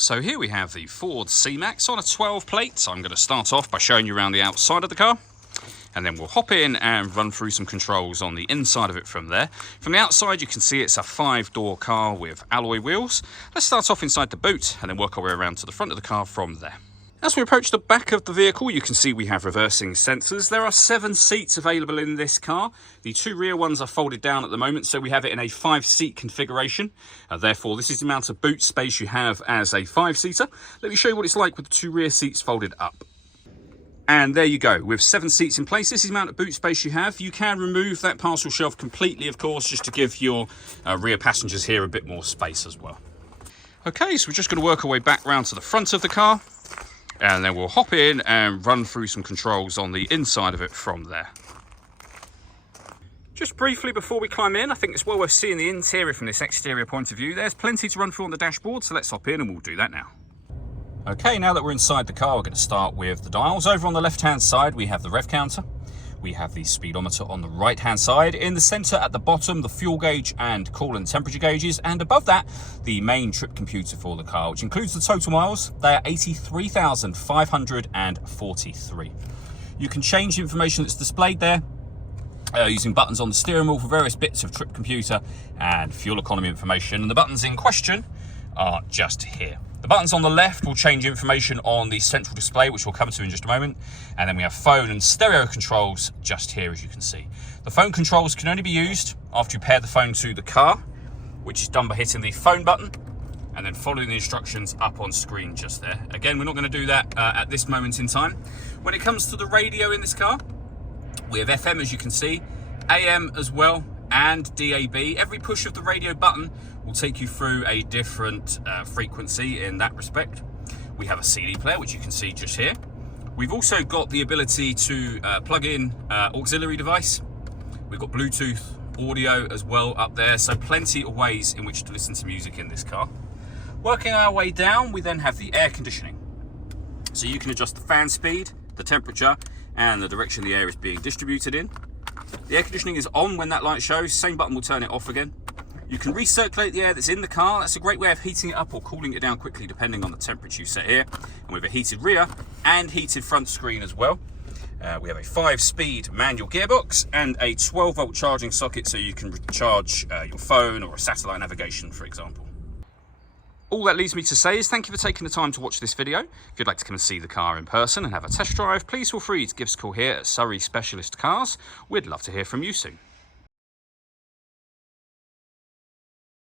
So here we have the Ford C Max on a 12 plate. So I'm going to start off by showing you around the outside of the car, and then we'll hop in and run through some controls on the inside of it from there. From the outside you can see it's a 5-door car with alloy wheels. Let's start off inside the boot and then work our way around to the front of the car from there. As we approach the back of the vehicle, you can see we have reversing sensors. There are 7 seats available in this car. The 2 rear ones are folded down at the moment, so we have it in a 5-seat configuration. Therefore, this is the amount of boot space you have as a 5-seater. Let me show you what it's like with the 2 rear seats folded up. And there you go, with 7 seats in place, this is the amount of boot space you have. You can remove that parcel shelf completely, of course, just to give your rear passengers here a bit more space as well. Okay, so we're just going to work our way back round to the front of the car, and then we'll hop in and run through some controls on the inside of it from there. Just briefly before we climb in, I think it's well worth seeing the interior from this exterior point of view. There's plenty to run through on the dashboard, so let's hop in and we'll do that now. Okay, now that we're inside the car, we're going to start with the dials. Over on the left-hand side, we have the rev counter. We have the speedometer on the right-hand side. In the center at the bottom, the fuel gauge and coolant temperature gauges. And above that, the main trip computer for the car, which includes the total miles. They are 83,543. You can change the information that's displayed there using buttons on the steering wheel for various bits of trip computer and fuel economy information. And the buttons in question are just here. The buttons on the left will change information on the central display, which we'll come to in just a moment. And then we have phone and stereo controls just here, as you can see. The phone controls can only be used after you pair the phone to the car, which is done by hitting the phone button and then following the instructions up on screen just there. Again, we're not going to do that at this moment in time. When it comes to the radio in this car, we have FM, as you can see, AM as well, and DAB. Every push of the radio button will take you through a different frequency in that respect. We have a CD player, which you can see just here. We've also got the ability to plug in auxiliary device. We've got Bluetooth audio as well up there, so plenty of ways in which to listen to music in this car. Working our way down, we then have the air conditioning. So you can adjust the fan speed, the temperature, and the direction the air is being distributed in. The air conditioning is on when that light shows. Same button will turn it off again. You can recirculate the air that's in the car. That's a great way of heating it up or cooling it down quickly depending on the temperature you set here. And we have a heated rear and heated front screen as well. We have a 5-speed manual gearbox and a 12-volt charging socket, so you can recharge your phone or a satellite navigation, for example. All that leaves me to say is thank you for taking the time to watch this video. If you'd like to come and see the car in person and have a test drive, please feel free to give us a call here at Surrey Specialist Cars. We'd love to hear from you soon.